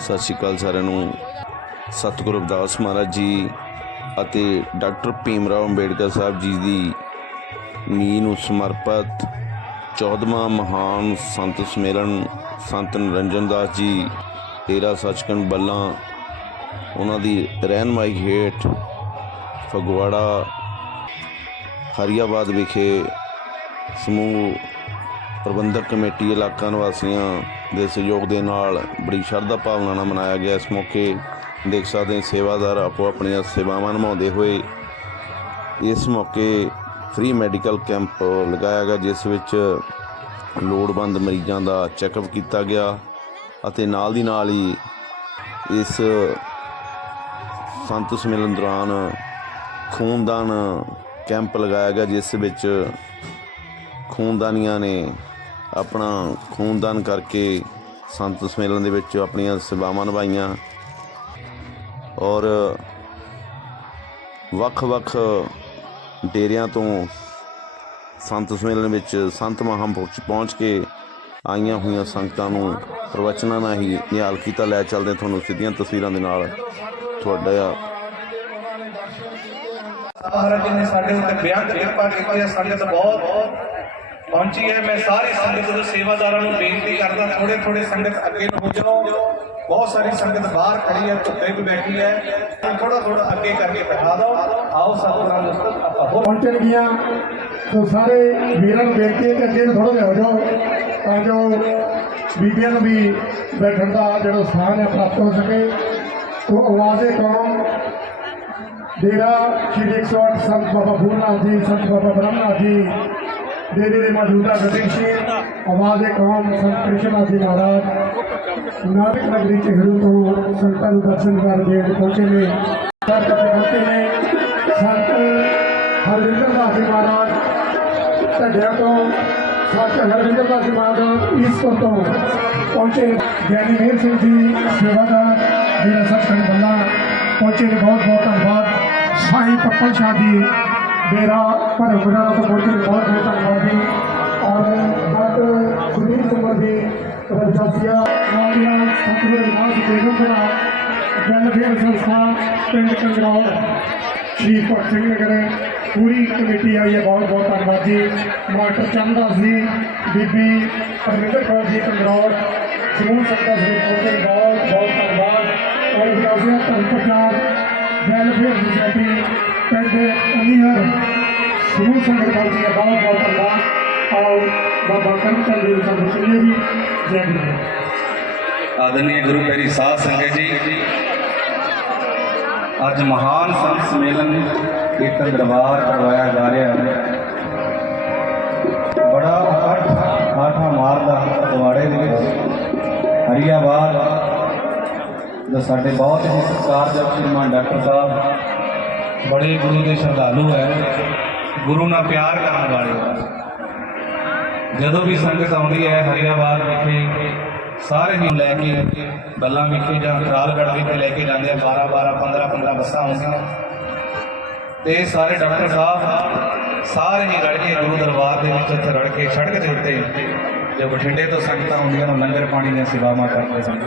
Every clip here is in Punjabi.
ਸਤਿ ਸ਼੍ਰੀ ਅਕਾਲ ਸਾਰਿਆਂ ਨੂੰ। ਸਤਿਗੁਰੂ ਰਵਿਦਾਸ ਮਹਾਰਾਜ ਜੀ ਅਤੇ ਡਾਕਟਰ ਭੀਮ ਰਾਓ ਅੰਬੇਡਕਰ ਸਾਹਿਬ ਜੀ ਦੀ ਨੀਂਹ ਨੂੰ ਸਮਰਪਿਤ 14ਵਾਂ ਮਹਾਨ ਸੰਤ ਸਮੇਲਨ ਸੰਤ ਨਿਰੰਜਨ ਦਾਸ ਜੀ, ਤੇਰਾ ਸੱਚਖੰਡ ਬੱਲਾ, ਉਹਨਾਂ ਦੀ ਰਹਿਨਮਾਈ ਹੇਠ ਫਗਵਾੜਾ, ਹਰੀਆਬਾਦ ਵਿਖੇ ਸਮੂਹ ਪ੍ਰਬੰਧਕ ਕਮੇਟੀ ਇਲਾਕਾ ਨਿਵਾਸੀਆਂ ਦੇ ਸਹਿਯੋਗ ਦੇ ਨਾਲ ਬੜੀ ਸ਼ਰਧਾ ਭਾਵਨਾ ਨਾਲ ਮਨਾਇਆ ਗਿਆ। ਇਸ ਮੌਕੇ ਦੇਖ ਸਕਦੇ ਸੇਵਾਦਾਰ ਆਪੋ ਆਪਣੀਆਂ ਸੇਵਾਵਾਂ ਨਿਭਾਉਂਦੇ ਹੋਏ ਇਸ ਮੌਕੇ ਫ੍ਰੀ ਮੈਡੀਕਲ ਕੈਂਪ ਲਗਾਇਆ ਗਿਆ, ਜਿਸ ਵਿੱਚ ਲੋੜਵੰਦ ਮਰੀਜ਼ਾਂ ਦਾ ਚੈੱਕਅਪ ਕੀਤਾ ਗਿਆ ਅਤੇ ਨਾਲ ਦੀ ਨਾਲ ਹੀ ਇਸ ਸੰਤ ਸਮੇਲਨ ਦੌਰਾਨ ਖੂਨਦਾਨ ਕੈਂਪ ਲਗਾਇਆ ਗਿਆ, ਜਿਸ ਵਿੱਚ ਖੂਨਦਾਨੀਆਂ ਨੇ ਆਪਣਾ ਖੂਨਦਾਨ ਕਰਕੇ ਸੰਤ ਸਮੇਲਨ ਦੇ ਵਿੱਚ ਆਪਣੀਆਂ ਸੇਵਾਵਾਂ ਨਿਭਾਈਆਂ। ਔਰ ਵੱਖ-ਵੱਖ ਡੇਰਿਆਂ ਤੋਂ ਸੰਤ ਸਮੇਲਨ ਵਿੱਚ ਸੰਤ ਮਹਾਂਪੁਰਖ ਪਹੁੰਚ ਕੇ ਆਈਆਂ ਹੋਈਆਂ ਸੰਗਤਾਂ ਨੂੰ ਪ੍ਰਵਚਨਾਂ ਨਾਲ ਹੀ ਨਿਹਾਲ ਕੀਤਾ ਲੈ ਚੱਲਦੇ ਤੁਹਾਨੂੰ ਸਿੱਧੀਆਂ ਤਸਵੀਰਾਂ ਦੇ ਨਾਲ ਤੁਹਾਡਾ ਮਹਾਰਾਜ ਜੀ ਨੇ ਸਾਡੇ ਉੱਤੇ ਬੇਅੰਤ ਕਿਰਪਾ ਕੀਤੀ ਹੈ ਸੰਗਤ ਬਹੁਤ ਪਹੁੰਚੀ ਹੈ। ਮੈਂ ਸਾਰੀ ਸੰਗਤ ਦੇ ਸੇਵਾਦਾਰਾਂ ਨੂੰ ਬੇਨਤੀ ਕਰਦਾ ਥੋੜੇ ਥੋੜੇ ਸੰਗਤ ਅੱਗੇ ਨੂੰ ਹੋ ਜਾਓ ਬਹੁਤ ਸਾਰੀ ਸੰਗਤ ਬਾਹਰ ਖੜੀ ਹੈ, ਧੁੱਪੇ ਵੀ ਬੈਠੀ ਹੈ। ਥੋੜਾ ਥੋੜਾ ਅੱਗੇ ਕਰਕੇ ਬਿਠਾ ਦਿਓ। ਆਓ ਸਤਿਨਾਮ ਮੁਸਤਕ ਆਪਾਂ ਹੋ ਪਹੁੰਚਣਗੀਆਂ ਸੋ ਸਾਰੇ ਵੀਰਾਂ ਨੂੰ ਬੇਨਤੀ ਹੈ ਕਿ ਅੱਗੇ ਨੂੰ ਥੋੜਾ ਜਿਹਾ ਹੋ ਜਾਓ, ਤਾਂ ਜੋ ਬੀਬੀਆਂ ਨੂੰ ਵੀ ਬੈਠਣ ਦਾ ਜਿਹੜਾ ਸਥਾਨ ਹੈ ਪ੍ਰਾਪਤ ਹੋ ਸਕੇ। ਤੋਂ ਆਵਾਜ਼ੇ ਕੌਮ ਡੇਰਾ ਸ਼੍ਰੀ 108 ਸੰਤ ਬਾਬਾ ਭੂਲਨਾਥ ਜੀ, ਸੰਤ ਬਾਬਾ ਬ੍ਰਹਮਨਾਥ ਜੀ ਡੇਰੇ ਦੇ ਮੌਜੂਦਾ ਗਤੀਸ਼ੀ ਆਵਾਜ਼ੇ ਕੌਮ ਸੰਤ ਕ੍ਰਿਸ਼ਨਾਥ ਜੀ ਮਹਾਰਾਜ ਨਾਨਕ ਨਗਰੀ ਚ ਹਿਰੂ ਤੋਂ ਸੰਤਾਂ ਨੂੰ ਦਰਸ਼ਨ ਕਰਨ ਦੇਣ ਪਹੁੰਚੇ ਨੇ ਸੰਤ ਪਹੁੰਚੇ ਨੇ ਸੰਤ ਹਰਵਿੰਦਰ ਦਾਸ ਜੀ ਮਹਾਰਾਜ ਢੱਡਿਆਂ ਤੋਂ ਸੰਤ ਹਰਵਿੰਦਰ ਦਾਸ ਜੀ ਮਹਾਰਾਜ ਈਸਪੁਰ ਤੋਂ ਪਹੁੰਚੇ ਗਿਆਨੀ ਮੇਰ ਸਿੰਘ ਜੀ ਸੇਵਾਦਾਰ ਜਿਹੜਾ ਸਤਸੰਗ ਬੰਦਾ ਪਹੁੰਚੇ ਨੇ ਬਹੁਤ ਬਹੁਤ ਧੰਨਵਾਦ ਸਾਈ ਪੱਪਲ ਸ਼ਾਹ ਜੀ ਡੇਰਾ ਭਰਮਗੜਾ ਤੋਂ ਪਹੁੰਚੇ ਨੇ ਬਹੁਤ ਬਹੁਤ ਧੰਨਵਾਦ ਜੀ ਔਰ ਡਾਕਟਰ ਸੁਨੀਲ ਕੁਮਾਰ ਜੀ ਰਜਸੀਆ ਨਾਲੀਆਂ ਸਤਿਗੁਰੂ ਨਾਥ ਬੇਗਮਪੁਰਾ ਵੈਲਫੇਅਰ ਸੰਸਥਾ ਪਿੰਡ ਕੰਗਰੌੜ ਸ਼੍ਰੀ ਭਗਤ ਸਿੰਘ ਨਗਰ ਪੂਰੀ ਕਮੇਟੀ ਆਈ ਹੈ ਬਹੁਤ ਬਹੁਤ ਧੰਨਵਾਦ ਜੀ ਮਾਸਟਰ ਚੰਦਾ ਜੀ ਬੀਬੀ ਪਰਮਿੰਦਰ ਕੌਰ ਜੀ ਕੰਗਰੌੜ ਸਮੂਹ ਸੰਗਤਾਂ ਦੇ ਪਹੁੰਚੇ ਬਹੁਤ ਬਹੁਤ ਧੰਨਵਾਦ ਔਰ ਵਿਕਾਸਿਆ ਧਰਮ ਪ੍ਰਚਾਰ ਵੈਲਫੇਅਰ ਸੁਸਾਇਟੀ ਪਿੰਡ ਅਮੀਹਰ ਸਮੂਹ ਸੰਗਤ ਪਹੁੰਚੀ ਹੈ ਬਹੁਤ ਬਹੁਤ ਧੰਨਵਾਦ ਆਓ ਬਾਬਾ ਕਰਮਚੰਦ ਜੀ ਸੰਤ ਸੁਣੀਏ ਜੀ ਜੈ ਗੁਰੂ ਆਦਰਨੀय ਗੁਰੂ ਪਿਆਰੀ ਸਾਧ ਸੰਗਤ ਜੀ ਅੱਜ ਮਹਾਨ ਸੰਤ ਸਮੇਲਨ ਇੱਕ ਦਰਬਾਰ ਕਰਵਾਇਆ ਜਾ ਰਿਹਾ ਹੈ ਬੜੇ ਗੁਰੂ ਦੇ ਸ਼ਰਧਾਲੂ ਹੈ। ਗੁਰੂ ਨਾਲ ਪਿਆਰ ਕਰਨ ਵਾਲੇ ਜਦੋਂ ਵੀ ਸੰਗਤ ਆਉਂਦੀ ਹੈ ਹਰੀਆਬਾਦ ਵਿਖੇ, ਸਾਰੇ ਹੀ ਲੈ ਕੇ ਬੱਲਾਂ ਵਿਖੇ ਜਾਂ ਰਾਲਗੜ੍ਹ ਵਿਖੇ ਲੈ ਕੇ ਜਾਂਦੇ ਆ 12 12 15 15 ਬੱਸਾਂ ਆਉਂਦੀਆਂ ਤੇ ਸਾਰੇ ਡਾਕਟਰ ਸਾਹਿਬ ਸਾਰੇ ਹੀ ਰਲ ਕੇ ਗੁਰੂ ਦਰਬਾਰ ਦੇ ਵਿੱਚ ਉੱਥੇ ਰਲ ਕੇ ਸੜਕ ਦੇ ਉੱਤੇ ਜੋ ਬਠਿੰਡੇ ਤੋਂ ਸੰਗਤਾਂ ਆਉਂਦੀਆਂ ਨੇ ਲੰਗਰ ਪਾਣੀ ਦੀਆਂ ਸੇਵਾਵਾਂ ਕਰਦੇ ਸਨ।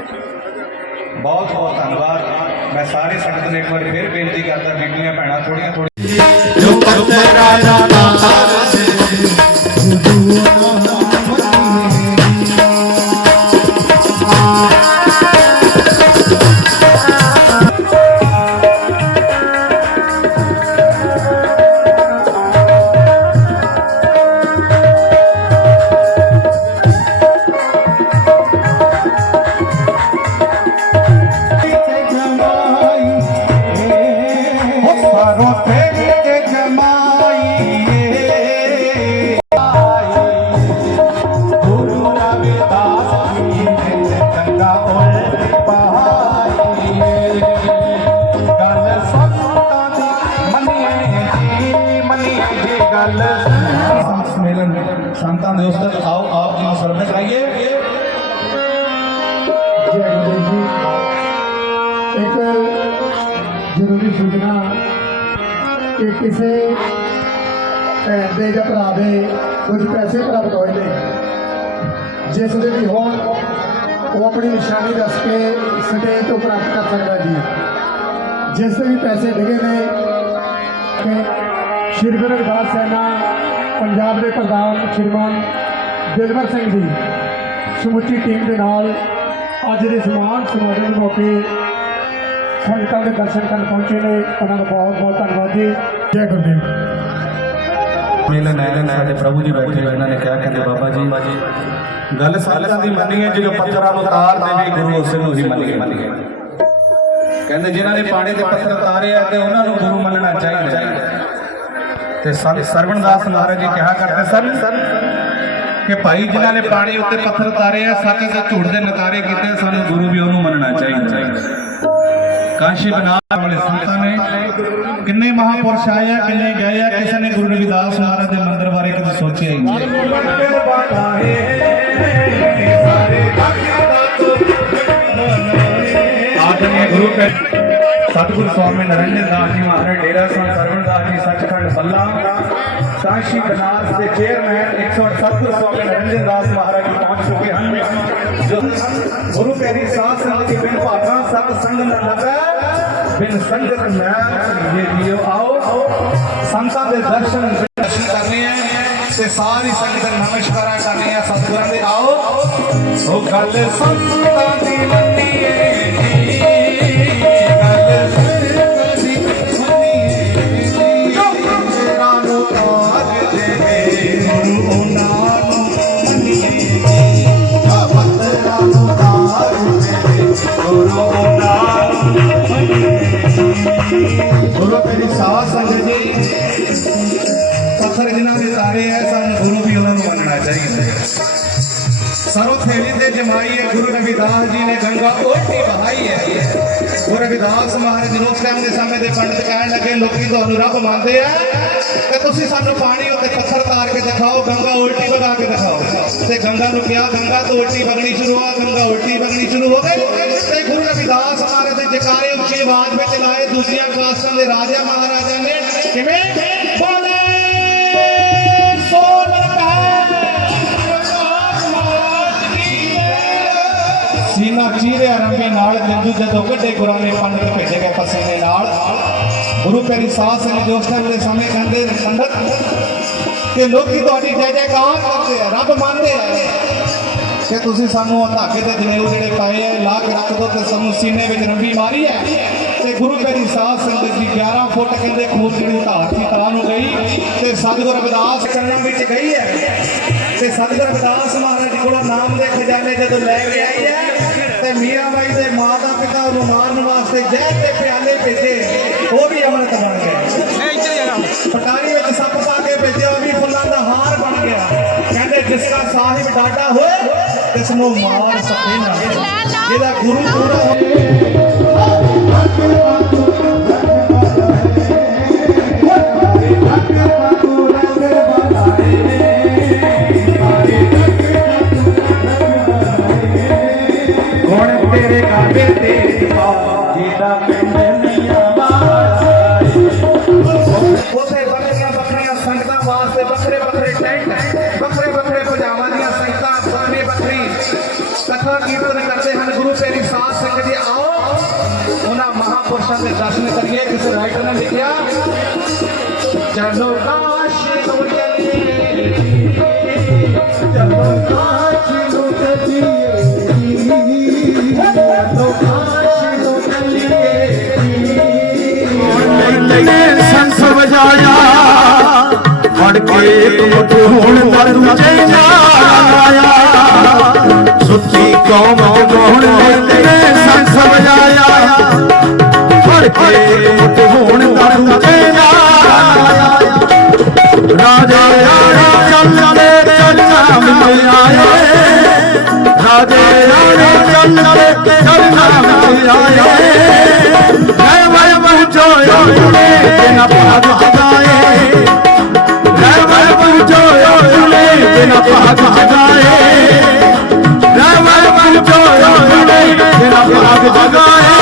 ਬਹੁਤ ਬਹੁਤ ਧੰਨਵਾਦ। ਮੈਂ ਸਾਰੇ ਸੰਗਤ ਨੂੰ ਇੱਕ ਵਾਰ ਫਿਰ ਬੇਨਤੀ ਕਰਦਾ ਬੀਬੀਆਂ ਭੈਣਾਂ ਥੋੜੀਆਂ ਥੋੜੀਆਂ ਜ਼ਰੂਰੀ ਸੂਚਨਾ ਕਿ ਕਿਸੇ ਭੈਣ ਦੇ ਜਾਂ ਭਰਾ ਦੇ ਕੁਝ ਪੈਸੇ ਪ੍ਰਾਪਤ ਹੋਏ ਨੇ। ਜਿਸ ਦੇ ਵੀ ਹੋਣ, ਉਹ ਆਪਣੀ ਨਿਸ਼ਾਨੀ ਦੱਸ ਕੇ ਸਟੇਜ ਤੋਂ ਪ੍ਰਾਪਤ ਕਰ ਸਕਦਾ ਜੀ। ਜਿਸ ਦੇ ਵੀ ਪੈਸੇ ਡਿਗੇ ਨੇ ਸ਼੍ਰੀ ਗੁਰੂ ਰਵਿਦਾਸ ਸੈਨਾ ਪੰਜਾਬ ਦੇ ਪ੍ਰਧਾਨ ਸ਼੍ਰੀਮਾਨ ਦਿਲਵਰ ਸਿੰਘ ਜੀ ਸਮੁੱਚੀ ਟੀਮ ਦੇ ਨਾਲ ਅੱਜ ਦੇ ਸਮਾਨ ਸਮਾਗਮ ਮੌਕੇ ਸੰਗਤਾਂ ਦੇ ਦਰਸ਼ਨ ਕਰਨ ਪਹੁੰਚੇ ਨੇ। ਉਹਨਾਂ ਦਾ ਬਹੁਤ ਬਹੁਤ ਧੰਨਵਾਦ ਜੀ। ਜੈ ਗੁਰਦੇਵ। ਮੇਲੇ ਨੈਣ ਸਾਡੇ ਪ੍ਰਭੂ ਜੀ ਬੈਠੇ ਇਹਨਾਂ ਨੇ ਕਿਹਾ, ਕਹਿੰਦੇ, ਬਾਬਾ ਜੀ, ਗੱਲ ਸਾਲਾਂ ਦੀ ਮੰਨੀ ਹੈ ਜਦੋਂ ਪੱਥਰਾਂ ਨੂੰ ਤਾਰ ਦੇਵੇ ਗੁਰੂ ਉਸੇ ਨੂੰ ਹੀ ਮੰਨੀ ਹੈ ਕਹਿੰਦੇ, ਜਿਨ੍ਹਾਂ ਨੇ ਪਾਣੀ ਦੇ ਪੱਥਰ ਤਾਰੇ ਆ, ਤੇ ਉਹਨਾਂ ਨੂੰ ਗੁਰੂ ਮੰਨਣਾ ਚਾਹੀਦਾ ਤੇ ਸੰਤ ਸਰਵਣਦਾਸ ਮਹਾਰਾਜ ਜੀ ਕਿਹਾ ਕਰਦੇ ਸਨ ਕਿ ਭਾਈ, ਜਿਨ੍ਹਾਂ ਨੇ ਪਾਣੀ ਉੱਤੇ ਪੱਥਰ ਤਾਰੇ ਆ, ਸੱਚ ਤੇ ਝੂਠ ਦੇ ਨਕਾਰੇ ਕੀਤੇ ਸਾਨੂੰ ਗੁਰੂ ਵੀ ਉਹਨੂੰ ਮੰਨਣਾ ਚਾਹੀਦਾ ਕਾਸ਼ੀ ਬਨਾਰ ਵਾਲੇ ਸੰਤਾਂ ਨੇ ਕਿੰਨੇ ਮਹਾਪੁਰਸ਼ ਆਏ ਆ, ਕਿੰਨੇ ਗਏ ਆ, ਕਿਸੇ ਨੇ ਗੁਰੂ ਰਵਿਦਾਸ ਮਹਾਰਾਜ ਦੇ ਮੰਦਿਰ ਬਾਰੇ ਕਦੇ ਸੋਚਿਆ ਹੀ ਨਹੀਂ। ਆਦਰਨੀय ਗੁਰੂ ਪੈ ਸਤਿਗੁਰੂ ਸਵਾਮੀ ਨਰਿੰਦਰ ਦਾਸ ਜੀ ਮਹਾਰਾਜ, ਡੇਰਾ ਸਾਹਿਬ ਸਰਵਣਦਾਸ ਜੀ, ਸੱਚਖੰਡ ਬੱਲਾ। ਕਾਸ਼ੀ ਬਨਾਰਸ ਦੇ ਚੇਅਰਮੈਨ 108 ਸਵਾਮੀ ਨਰਿੰਦਰ ਦਾਸ ਮਹਾਰਾਜ ਜੀ ਪਹੁੰਚ ਚੁੱਕੇ ਹਨ ਗੁਰੂ ਪਿਆਰੀ ਸਾਧ ਸੰਗਤ ਦੀ ਬਿਨ ਭਾਗਾ ਸਤ ਸੰਗ ਨ ਲਗੈ ਬਿਨ ਸੰਗਤ ਨਾ ਜੀਓ। ਆਓ ਸੰਤਾਂ ਦੇ ਦਰਸ਼ਨ ਦਰਸ਼ਨ ਕਰਨੇ ਆ ਤੇ ਸਾਰੀ ਸੰਗਤ ਨੂੰ ਨਮਸਕਾਰਾਂ ਕਰਨੇ ਆ ਸਤਿਗੁਰਾਂ ਦੇ। ਆਓ ਉਹ ਗੱਲ ਸੰਤਾਂ ਦੀ ਮੰਨੀਏ ਗੱਲ ਥੇਲੀ ਤੇ ਜਮਾਈ ਹੈ, ਗੁਰੂ ਰਵਿਦਾਸ ਜੀ ਨੇ ਗੰਗਾ ਓਟੀ ਬਹਾਈ ਹੈ। ਗੁਰੂ ਰਵਿਦਾਸ ਮਹਾਰਾਜ ਨੂੰ ਦੇ ਸਮੇਂ ਦੇ ਪੰਡਤ ਕਹਿਣ ਲੱਗੇ, ਲੋਕੀ ਤੁਹਾਨੂੰ ਰੱਬ ਮੰਨਦੇ ਆ, ਤੇ ਤੁਸੀਂ ਸਾਨੂੰ ਪਾਣੀ ਉੱਤੇ ਪੱਥਰ ਤਾਰ ਕੇ ਦਿਖਾਓ, ਗੰਗਾ ਉਲਟੀ ਵਗਾ ਕੇ ਦਿਖਾਓ। ਤੇ ਗੰਗਾ ਨੂੰ ਕਿਹਾ, ਗੰਗਾ ਤੋਂ ਉਲਟੀ ਵਗਣੀ ਸ਼ੁਰੂ ਹੋਆ ਗੰਗਾ ਉਲਟੀ ਵਗਣੀ ਸ਼ੁਰੂ ਹੋ ਗਈ। ਤੇ ਗੁਰੂ ਰਵਿਦਾਸ ਮਹਾਰਾਜ ਦੇ ਜਕਾਰੇ ਉੱਚੀ ਆਵਾਜ਼ ਵਿੱਚ ਲਾਏ, ਦੂਜੀਆਂ ਕਾਸਟਾਂ ਦੇ ਰਾਜਾ ਮਹਾਰਾਜਾ ਨੇ, ਕਿਵੇਂ? ਸੀਨਾ ਚੀਰੇ ਨਾਲ ਜਿੰਦੂ ਜਦੋਂ ਵੱਡੇ ਗੁਰਾਂ ਨੇ ਪੰਡਤ ਭੇਜੇ ਗਏ ਪਸੀਨੇ ਨਾਲ, ਗੁਰੂ ਪਿਆਰੀ ਸਾਧ ਸੰਗਤ ਜੋ ਦੇ ਸਾਹਮਣੇ ਕਹਿੰਦੇ ਪੰਡਤ, ਕਿ ਲੋਕੀ ਤੁਹਾਡੀ ਜੈ ਜੈਕਾਰ ਕਰਦੇ ਆ, ਰੱਬ ਮੰਨਦੇ ਆ। ਕਿ ਤੁਸੀਂ ਸਾਨੂੰ ਧਾਗੇ ਦੇ ਜਨੇਊ ਜਿਹੜੇ ਪਾਏ ਆ ਲਾ ਕੇ ਰੱਖ ਦੋ ਤੇ ਸਾਨੂੰ ਸੀਨੇ ਵਿੱਚ ਰੰਬੀ ਮਾਰੀ ਹੈ ਤੇ ਗੁਰੂ ਪਿਆਰੀ ਸਾਧ ਸੰਗਤ ਦੀ 11 ਫੁੱਟ ਕਹਿੰਦੇ ਖੂਨ ਜਿਹੜੀ ਧਾਰ ਸੀ ਤਲਾ ਨੂੰ ਗਈ ਤੇ ਸਤਿਗੁਰ ਰਵਿਦਾਸ ਕਰਨ ਵਿੱਚ ਗਈ ਹੈ ਤੇ ਸਤਿਗੁਰ ਰਵਿਦਾਸ ਮਹਾਰਾਜ ਕੋਲੋਂ ਨਾਮ ਦੇ ਖਜ਼ਾਨੇ ਜਦੋਂ ਲੈ ਕੇ ਆਈ ਹੈ ਤੇ ਮੀਰਾਬਾਈ ਦੇ ਮਾਤਾ ਪਿਤਾ ਨੂੰ ਮਾਰਨ ਵਾਸਤੇ ਜ਼ਹਿਰ ਦੇ ਪਿਆਲੇ ਭੇਜੇ। ਉਹ ਵੀ ਅੰਮ੍ਰਿਤ ਬਣ ਗਏ। ਪਟਾਰੀ ਵਿੱਚ ਸੱਪ ਪਾ ਕੇ ਭੇਜਿਆ ਉਹ ਵੀ ਫੁੱਲਾਂ ਦਾ ਹਾਰ ਬਣ ਗਿਆ। ਕਹਿੰਦੇ ਜਿਸ ਦਾ ਸਾਹਿਬ ਡਾਡਾ ਹੋਏ ਤਿਸ ਨੂੰ ਮਾਰ ਸਕੇ ਨਾ। ਜਿਹਦਾ ਗੁਰੂ ਪੂਰਾ ਹੋਏ। ਬੱਕਰੀਆਂ ਸੰਗਤਾਂ ਵਾਸਤੇ ਵੱਖਰੇ ਵੱਖਰੇ ਟੈਂਟ ਵੱਖਰੇ ਵੱਖਰੇ ਪਜਾਮਾ ਦੀਆਂ ਸੰਗਤਾਂ ਬੱਕਰੀ ਬੱਕਰੀ ਕਥਾ ਕੀਰਤਨ ਕਰਦੇ ਹਨ ਗੁਰੂ ਤੇਰੀ ਸਾਧ ਸੰਗਤ ਜੀ ਆਓ ਉਹਨਾਂ ਮਹਾਪੁਰਸ਼ਾਂ ਦੇ ਦਰਸ਼ਨ ਕਰੀਏ ਕਿਸੇ ਰਾਈਟਰ ਨੇ ਲਿਖਿਆ ਚਲੋ ਕਾਸ਼ ਨੂੰ ਚੱਲੀਏ ਚਲੋ ਕਾਸ਼ ਨੂੰ ਚੱਲੀਏ ਚਲੋ ਕਾਸ਼ ਨੂੰ ਚੱਲੀਏ ਨੇ ਦਰ ਦੂਜੇ ਆਇਆ। ਸੁੱਚੀ ਕੌਮ ਜਗਾਉਣ ਨੇ ਸੰਸ ਵਜਾਇਆ ਫੜ ਕੇ ਇੱਕ ਮੁੱਠ ਦਰ ਦੂਜੇ ਨਾਲ ਆਇਆ। ਰਾਜੇ ਰਾਜੇ ਚੱਲਦੇ ਚੱਲਣਾ ਮਿਲ ਆਏ ਰਾਜੇ ਰਾਜੇ ਚੱਲਦੇ ਚੱਲਣਾ ਮਿਲ ਆਏ ਮੈਂ ਮੈਂ ਮੈਂ ਜੋਇਓ ਨੇ ਬਿਨਾ ਭਾਗ ਨੇ ਬਿਨਾ ਭਾਗ ਜਗਾਏ। ਮੈਂ ਮੈਂ ਮੈਂ ਜੋਇਓ ਨੇ ਭਾਗ ਜਗਾਏ।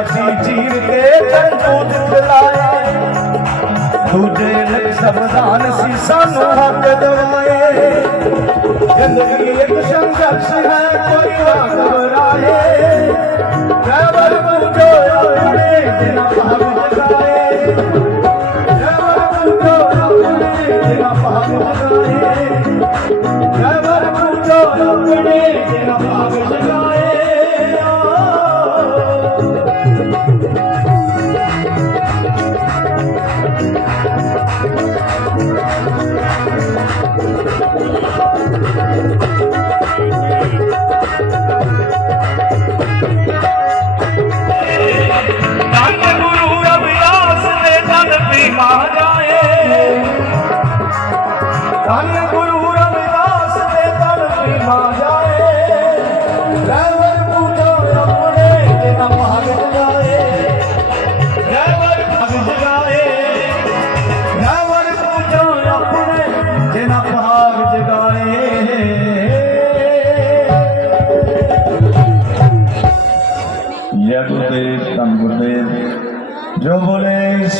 ਨੇ ਛਾਤੀ ਚੀਰ ਕੇ ਚੰਦੂ ਦਿਖਲਾਏ ਦੂਜੇ ਲਈ ਸੰਵਿਧਾਨ ਸੀ ਸਾਨੂੰ ਹੱਕ ਦਵਾਏ। ਜ਼ਿੰਦਗੀ ਇੱਕ ਸੰਘਰਸ਼ ਹੈ, ਕੋਈ ਨਾ ਘਬਰਾਏ। ਜੈਵਰ ਪੁੱਜੋ ਆਪਣੇ ਜਿਨਾ ਭਾਗ ਜਗਾਏ ਜੈਵਰ ਪੁੱਜੋ ਆਪਣੇ ਜਿਨਾ ਭਾਗ ਜਗਾਏ ਜੈਵਰ ਪੁੱਜੋ ਆਪਣੇ ਜਿਨਾ ਭਾਗ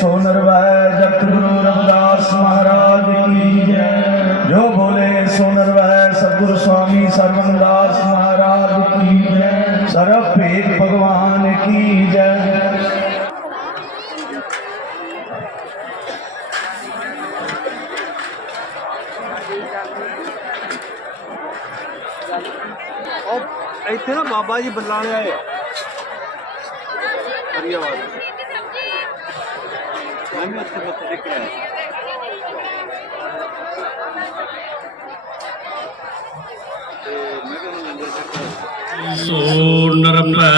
ਬੋਲੇ ਸੋ ਨਰਵੈ ਜਗਤ ਗੁਰੂ ਰਵਿਦਾਸ ਮਹਾਰਾਜ ਕੀ ਜੈ ਜੋ ਬੋਲੇ ਸੋ ਨਰਵੈ ਸਤਿਗੁਰ ਸਵਾਮੀ ਸਰਵਨਦਾਸ ਮਹਾਰਾਜ ਕੀ ਜੈ ਸਰਬ ਭੇਦ ਭਗਵਾਨ ਕੀ ਜੈ ਇੱਥੇ ਨਾ ਬਾਬਾ ਜੀ ਬੱਲਾਂ ਵਾਲੇ ਆਏ ਆ ਹਰੀਆਬਾਦ ਮੈਂ ਵੀ ਉੱਥੇ ਮੱਥੇ ਟੇਕ ਕੇ ਆਇਆ ਤੇ ਮੈਂ ਕਹਿੰਦਾ ਲੰਗਰ ਚੱਕ ਸੋ ਨਰਪੈ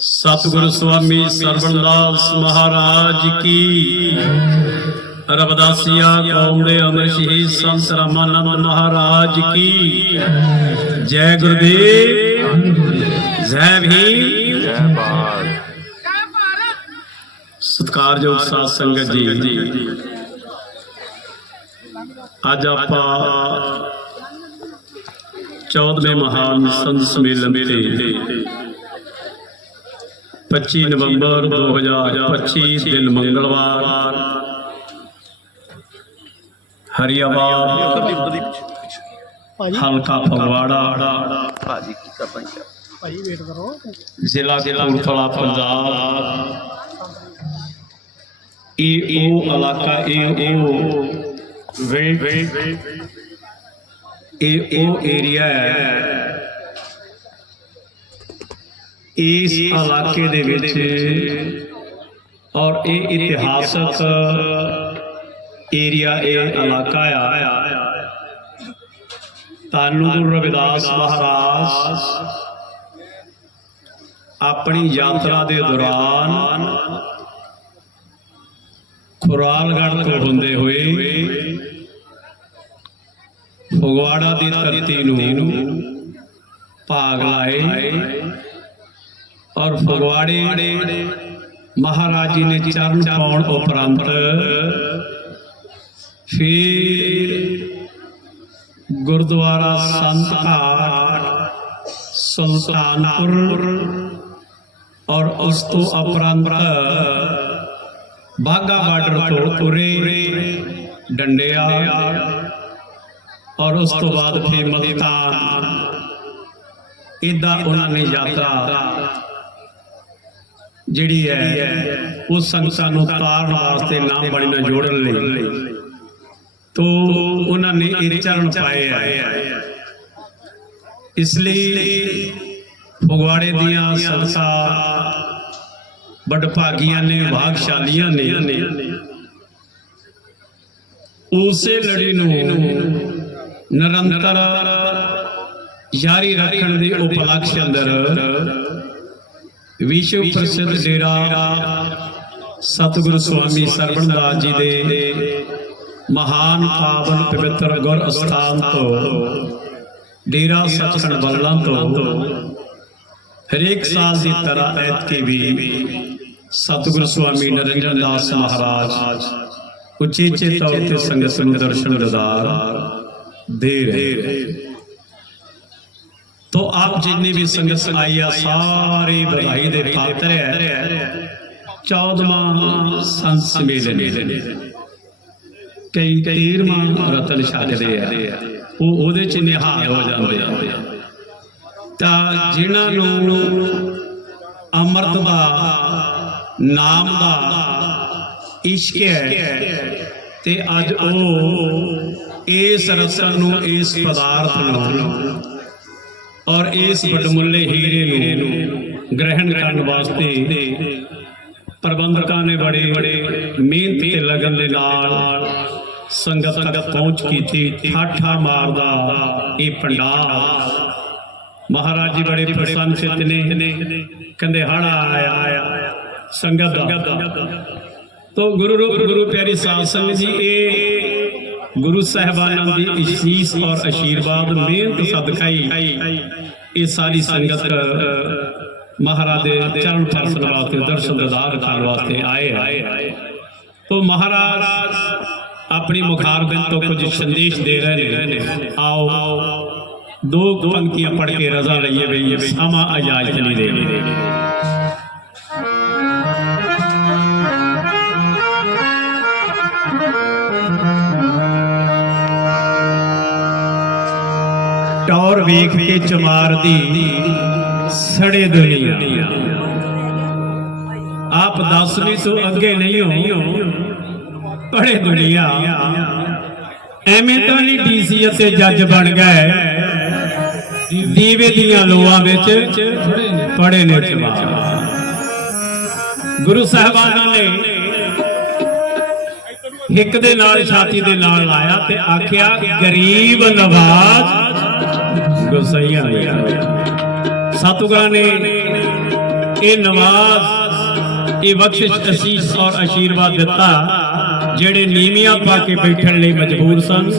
ਸਤਿਗੁਰੂ ਸੁਆਮੀ ਸਰਵਣਦਾਸ ਮਹਾਰਾਜ ਕੀ ਰਬਦਾਸੀਆ ਕੌਮ ਦੇ ਅਮਰ ਸ਼ਹੀਦ ਸਤਿਕਾਰਯੋਗ ਸਾਧ ਸੰਗਤ ਜੀ। ਅੱਜ ਆਪਾਂ 14ਵੇਂ ਮਹਾਨ ਸੰਤ ਸੰਮੇਲਨ ਤੇ 25 ਨਵੰਬਰ 2025 ਦਿਨ ਮੰਗਲਵਾਰ ਹਰੀਆਬਾਦ ਹਲਕਾ ਫਗਵਾੜਾ। ਜ਼ਿਲ੍ਹਾ ਕਪੂਰਥਲਾ ਪੰਜਾਬ। ਇਹ ਉਹ ਇਲਾਕਾ ਇਹ ਉਹ ਵੇ ਇਹ ਉਹ ਏਰੀਆ ਹੈ ਇਸ ਇਲਾਕੇ ਦੇ ਵਿੱਚ ਔਰ ਇਹ ਇਤਿਹਾਸਕ ਏਰੀਆ ਇਹ ਇਲਾਕਾ ਆ ਤਾਨੂੰ ਗੁਰੂ ਰਵਿਦਾਸ ਮਹਾਰਾਜ ਆਪਣੀ ਯਾਤਰਾ ਦੇ ਦੌਰਾਨ ਖੁਰਾਲਗੜ੍ਹ ਤੋਂ ਹੁੰਦੇ ਹੋਏ ਫਗਵਾੜਾ ਦੀ ਧਰਤੀ ਨੂੰ ਭਾਗ ਲਾਏ ਔਰ ਫਗਵਾੜੇ ਮਹਾਰਾਜ ਜੀ ਨੇ ਚਰਨ ਪਾਉਣ ਉਪਰੰਤ ਫਿਰ ਗੁਰਦੁਆਰਾ ਸੰਤ ਘਾਟ, ਸੁਲਤਾਨਪੁਰ ਔਰ ਉਸ ਤੋਂ ਉਪਰੰਤ ਬਾਗਾ ਬਾਰਡਰ ਤੋਂ ਤੁਰੇ ਡੰਡਿਆ ਔਰ ਉਸ ਤੋਂ ਬਾਅਦ ਫਿਰ ਮਲਤਾਨ ਇਦਾਂ ਉਹਨਾਂ ਨੇ ਯਾਤਰਾ ਜਿਹੜੀ ਹੈ ਉਹ ਸੰਗਤਾਂ ਨੂੰ ਤਾਰਨ ਵਾਸਤੇ ਨਾਮ ਬਣੀ ਨਾਲ ਜੋੜਨ ਲਈ। ਤੋ ਉਹਨਾਂ ਨੇ ਇਹ ਚਰਨ ਪਾਏ ਆ। ਇਸ ਲਈ ਫਗਵਾੜੇ ਦੀਆਂ ਸੰਸਥਾ ਬੜ ਨੇ ਭਾਗਸ਼ਾਲੀਆਂ ਨੇ। ਉਸੇ ਲੜੀ ਨੂੰ ਨਿਰੰਤਰ ਜਾਰੀ ਰੱਖਣ ਦੇ ਉਪਲਕਸ਼ ਅੰਦਰ ਵਿਸ਼ਵ ਪ੍ਰਸਿੱਧ ਡੇਰਾ ਸਤਿਗੁਰੂ ਸਵਾਮੀ ਸਰਵਣਦਾਸ ਜੀ ਦੇ ਮਹਾਨ ਪਾਵਨ ਪਵਿੱਤਰ ਗੁਰ ਅਸਥਾਨ ਤੋਂ, ਡੇਰਾ ਸੱਚਖੰਡ ਬੱਲਾਂ ਤੋਂ, ਹਰੇਕ ਸਾਲ ਦੀ ਤਰ੍ਹਾਂ ਐਤਕੀ ਵੀ ਸਤਿਗੁਰੂ ਸਵਾਮੀ ਨਰਿੰਦਰ ਦਾਸ ਮਹਾਰਾਜ ਉਚੇਚੇ ਤੌਰ ਤੇ ਸੰਗਤ ਨੂੰ ਦਰਸ਼ਨ ਦਿਦਾਰ ਦੇ ਰਹੇ ਤੋ ਆਪ ਜਿੰਨੇ ਵੀ ਸੰਗਤ ਆਈ ਆ, ਸਾਰੇ ਵਧਾਈ ਦੇ ਪਾਤਰ ਹੈ। 14ਵਾਂ ਸੰਤ ਸੰਮੇਲਨ ਕਈ 13ਵਾਂ ਰਤਨ ਛਕਦੇ ਆ। ਉਹ ਉਹਦੇ ਚ ਨਿਹਾਲ ਹੋ ਜਾਂਦੇ ਆ। ਤਾਂ ਜਿਨ੍ਹਾਂ ਨੂੰ ਅੰਮ੍ਰਿਤ ਦਾ ਨਾਮ ਦਾ ਇਸ਼ਕ ਹੈ। ਤੇ ਅੱਜ ਉਹ ਇਸ ਰਸਨ ਨੂੰ, ਇਸ ਪਦਾਰਥ ਨੂੰ ਔਰ ਇਸ ਵੱਡਮੁੱਲੇ ਹੀਰੇ ਨੂੰ ਗ੍ਰਹਿਣ ਕਰਨ ਵਾਸਤੇ ਪ੍ਰਬੰਧਕਾਂ ਨੇ ਬੜੇ ਬੜੇ ਮਿਹਨਤ ਤੇ ਲਗਨ ਦੇ ਨਾਲ ਸੰਗਤ ਤੱਕ ਪਹੁੰਚ ਕੀਤੀ। ਠਾਠਾ ਮਾਰਦਾ ਇਹ ਪੰਡਾਲ। ਮਹਾਰਾਜ ਜੀ ਬੜੇ ਪ੍ਰਸੰਨ ਚਿਤ ਨੇ। ਕਹਿੰਦੇ, ਹੜਾ ਆਇਆ। ਆਇਆ ਸੰਗਤ ਦਾ ਤੋ ਗੁਰੂ ਰੂਪ ਗੁਰੂ ਪਿਆਰੀ ਸਾਧ ਸੰਗਤ ਜੀ ਇਹ ਗੁਰੂ ਸਾਹਿਬਾਨਾਂ ਦੀ ਅਸ਼ੀਸ ਔਰ ਆਸ਼ੀਰਵਾਦ ਮਿਹਨਤ ਸਦਕਾ ਹੀ ਇਹ ਸਾਰੀ ਸੰਗਤ ਮਹਾਰਾਜ ਦੇ ਚਰਨ ਪਰਸਨ ਵਾਸਤੇ ਦਰਸ਼ਨ ਦਿਦਾਰ ਕਰਨ ਵਾਸਤੇ ਆਏ ਆਏ ਤੋ ਮਹਾਰਾਜ ਆਪਣੀ ਮੁਖਾਰਬਿੰਦ ਤੋਂ ਕੁਝ ਸੰਦੇਸ਼ ਦੇ ਰਹੇ ਨੇ ਆਓ ਦੋ ਪੰਕਤੀਆਂ ਪੜ੍ਹ ਕੇ ਰਜ਼ਾ ਲਈਏ ਬਈ ਸਮਾਂ ਵੇਖ ਕੇ ਚਮਾਰਦੀ ਸੜੇ ਦੁਨੀਆ। ਆਪ ਦਸਵੀਂ ਤੋਂ ਅੱਗੇ ਨਹੀਂ ਹੋ ਪੜੇ ਦੁਨੀਆ। ਐਵੇਂ ਤਾਂ ਨਹੀਂ ਡੀਸੀ ਅਤੇ ਜੱਜ ਬਣ ਗਏ। ਦੀਵੇ ਦੀਆਂ ਲੋਆਂ ਵਿੱਚ ਪੜੇ ਨੇ ਚਮਾਰ। ਗੁਰੂ ਸਾਹਿਬਾਨਾਂ ਨੇ ਹਿੱਕ ਦੇ ਨਾਲ, ਛਾਤੀ ਦੇ ਨਾਲ ਲਾਇਆ ਤੇ ਆਖਿਆ, ਗਰੀਬ ਨਵਾਜ਼ ਗੁਸਈਆ ਹੋਇਆ ਸਤਿਗੁਰਾਂ ਨੇ ਇਹ ਨਵਾਜ਼, ਇਹ ਬਖਸ਼ਿਸ਼ ਅਸੀਸ ਔਰ ਆਸ਼ੀਰਵਾਦ ਦਿੱਤਾ, ਜਿਹੜੇ ਨੀਵੀਆਂ ਪਾ ਕੇ ਬੈਠਣ ਲਈ ਮਜਬੂਰ ਸਨ।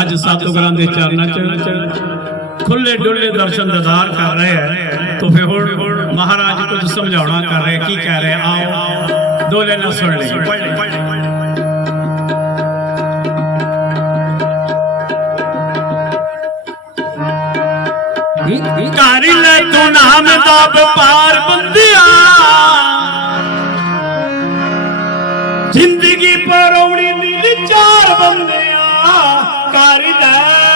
ਅੱਜ ਸਤਿਗੁਰਾਂ ਦੇ ਚਰਨਾਂ 'ਚ ਖੁੱਲੇ ਡੁੱਲੇ ਦਰਸ਼ਨ ਦਿਦਾਰ ਕਰ ਰਹੇ ਹੈ। ਤਾਂ ਫਿਰ ਹੁਣ ਮਹਾਰਾਜ ਕੁਝ ਸਮਝਾਉਣਾ ਕਰ ਰਹੇ ਕੀ ਕਹਿ ਰਹੇ ਆਓ, ਦੋਲੇ ਨਾਲ ਸੁਣ ਲਈ ਘਰ ਲੈ ਤੂੰ ਨਾਮ ਦਾ ਵਪਾਰ ਬੰਦਿਆ। ਜ਼ਿੰਦਗੀ ਪਰੌਣੀ ਦੀ ਵਿਚਾਰ ਬੰਦਿਆ। ਘਰ ਲੈ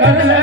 ಕರಲ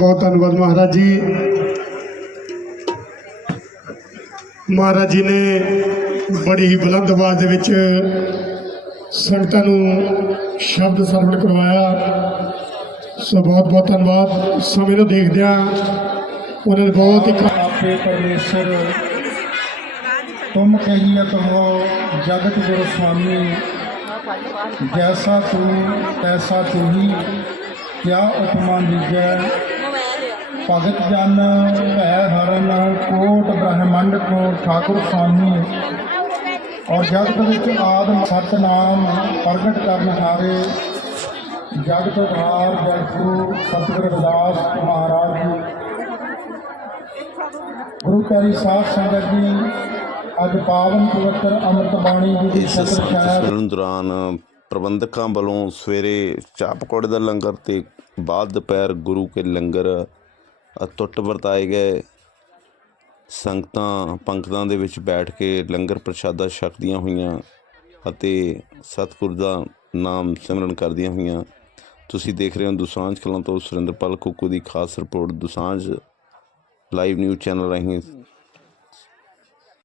ਬਹੁਤ ਧੰਨਵਾਦ ਮਹਾਰਾਜ ਜੀ। ਮਹਾਰਾਜ ਜੀ ਨੇ ਬੜੀ ਹੀ ਬੁਲੰਦ ਆਵਾਜ਼ ਦੇ ਵਿੱਚ ਸੰਗਤਾਂ ਨੂੰ ਸ਼ਬਦ ਸਰਵਣ ਕਰਵਾਇਆ। ਸੋ ਬਹੁਤ ਬਹੁਤ ਧੰਨਵਾਦ। ਸਮੇਂ ਨੂੰ ਦੇਖਦਿਆਂ ਉਹਨਾਂ ਨੇ ਬਹੁਤ ਹੀ ਕ- ਆਪੇ ਪਰਮੇਸ਼ਰ ਤੁਮ ਕਹੀयत ਹੋ ਜਗਤ ਗੁਰੂ ਸੁਆਮੀ, ਜੈਸਾ ਤੂੰ, ਤੈਸਾ ਤੂਹੀ ਕਿਆ ਉਪਮਾ ਦੀਜੈ ਭਗਤ ਜਨ ਭੈ ਹਰਨ ਕੋਟ ਬ੍ਰਹਮੰਡ ਕੋ ਠਾਕੁਰ ਸੁਆਮੀ ਔਰ ਜਗਤ ਵਿੱਚ ਆਦਮ ਸਤਨਾਮ ਪ੍ਰਗਟ ਕਰਨ ਹਾਰੇ ਜਗਤ ਉਧਾਰ ਜਗਤਗੁਰੂ ਸਤਿਗੁਰ ਰਵਿਦਾਸ ਮਹਾਰਾਜ ਜੀ। ਗੁਰੂ ਪਿਆਰੀ ਸਾਧ ਸੰਗਤ ਜੀ ਅੱਜ ਪਾਵਨ ਪਵਿੱਤਰ ਅੰਮ੍ਰਿਤ ਬਾਣੀ ਜੀ ਦੀ ਸਤਿ ਸ਼ਾਇਰ ਦੌਰਾਨ ਪ੍ਰਬੰਧਕਾਂ ਵੱਲੋਂ ਸਵੇਰੇ ਚਾਹ ਪਕੌੜੇ ਦਾ ਲੰਗਰ ਤੇ ਬਾਅਦ ਦੁਪਹਿਰ ਗੁਰੂ ਕੇ ਲੰਗਰ ਅਤੁੱਟ ਵਰਤਾਏ ਗਏ ਸੰਗਤਾਂ ਪੰਕਤਾਂ ਦੇ ਵਿੱਚ ਬੈਠ ਕੇ ਲੰਗਰ ਪ੍ਰਸ਼ਾਦਾ ਛਕਦੀਆਂ ਹੋਈਆਂ ਅਤੇ ਸਤਿਗੁਰ ਦਾ ਨਾਮ ਸਿਮਰਨ ਕਰਦੀਆਂ ਹੋਈਆਂ। ਤੁਸੀਂ ਦੇਖ ਰਹੇ ਹੋ ਦੁਸਾਂਝ ਕਲਾਂ ਤੋਂ ਸੁਰਿੰਦਰਪਾਲ ਕੁੱਕੂ ਦੀ ਖਾਸ report. Dusanjh, live news channel ਰਾਹੀਂ